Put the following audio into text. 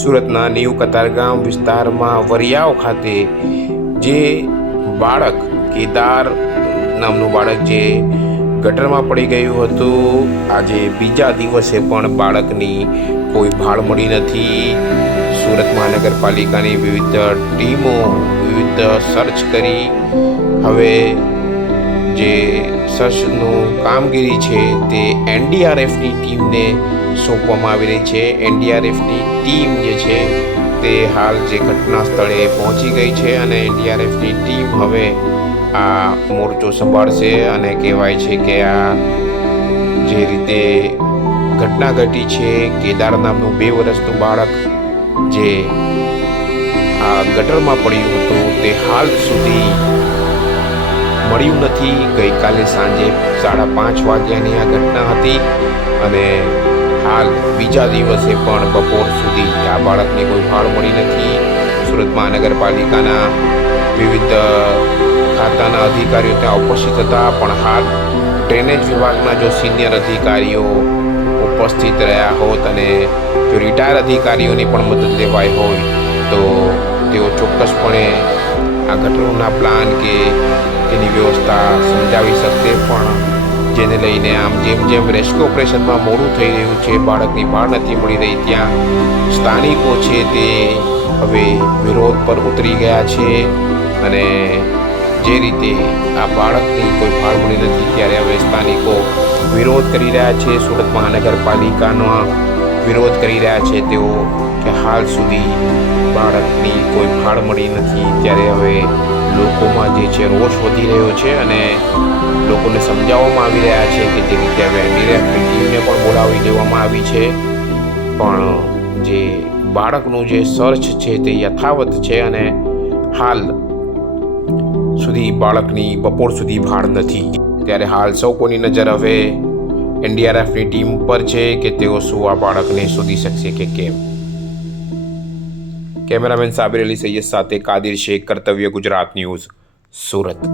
સુરતના ન્યૂ કતારગામ વિસ્તારમાં વરિયાવ ખાતે જે બાળક કેદાર નામનું બાળક જે ગટરમાં પડી ગયું હતું, આજે બીજા દિવસે પણ બાળકની કોઈ ભાળ મળી નથી. સુરત મહાનગરપાલિકાની વિવિધ ટીમો વિવિધ સર્ચ કરી હવે જે સર્ચનું કામગીરી છે તે એનડીઆરએફની ટીમને સોંપવામાં આવી રહી છે. એનડીઆરએફની ટીમ જે છે તે હાલ જે ઘટના સ્થળે પહોંચી ગઈ છે અને એનડીઆરએફની ટીમ હવે આ મોરચો સંભાળશે. અને કહેવાય છે કે આ જે રીતે ઘટના ઘટી છે, કેદાર નામનું 2 વર્ષનું બાળક જે આ ગટરમાં પડ્યું હતું તે હાલ સુધી મળ્યું નથી. ગઈકાલે સાંજે 5:30 વાગ્યાની આ ઘટના હતી અને હાલ બીજા દિવસે પણ બપોર સુધી આ બાળકની કોઈ ભાળ મળી નથી. સુરત મહાનગરપાલિકાના વિવિધ ખાતાના અધિકારીઓ ત્યાં ઉપસ્થિત હતા, પણ હાલ ડ્રેનેજ વિભાગના જો સિનિયર અધિકારીઓ ઉપસ્થિત રહ્યા હોત અને જો રિટાયર અધિકારીઓની પણ મદદ લેવાઈ હોય તો તેઓ ચોક્કસપણે આ ગટરોના પ્લાન કે તેની વ્યવસ્થા સમજાવી શકશે. પણ જેને લઈને આમ જેમ રેસ્ક્યુ ઓપરેશનમાં મોડું થઈ રહ્યું છે, બાળકની ભાળ નથી મળી રહી, ત્યાં સ્થાનિકો છે તે હવે વિરોધ પર ઉતરી ગયા છે. અને જે રીતે આ બાળકની કોઈ ભાળ મળી નથી ત્યારે હવે સ્થાનિકો વિરોધ કરી રહ્યા છે. સુરત મહાનગરપાલિકાનો વિરોધ કરી રહ્યા છે તેઓ કે હાલ સુધી બાળકની કોઈ ભાળ મળી નથી. ત્યારે હવે લોકોમાં જે છે રોષ વધી રહ્યો છે અને લોકોને સમજાવવામાં આવી રહ્યા છે કે જે રીતે હવે એનડીઆરએફની ટીમને પણ બોલાવી દેવામાં આવી છે, પણ જે બાળકનું જે સર્ચ છે તે યથાવત છે અને હાલ સુધી બાળકની બપોર સુધી ભાળ નથી. ત્યારે હાલ સૌ કોઈની નજર હવે એનડીઆરએફની ટીમ પર છે કે તેઓ શું આ બાળકને શોધી શકશે કે કેમ. કેમેરામેન સાબિર અલી સૈયદ સાથે કાદિર શેખ, કર્તવ્ય ગુજરાત ન્યૂઝ, સુરત.